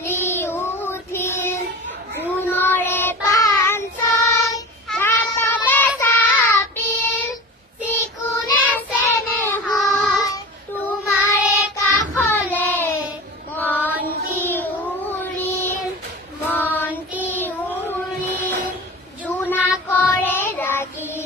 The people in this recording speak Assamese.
জ্বলি উঠিল জোনৰে পাঞ্চই হাততে চাপিল চিকুনে চেনেহই তোমাৰে কাষলে মনটি উৰিল জোনাকৰে ৰাগি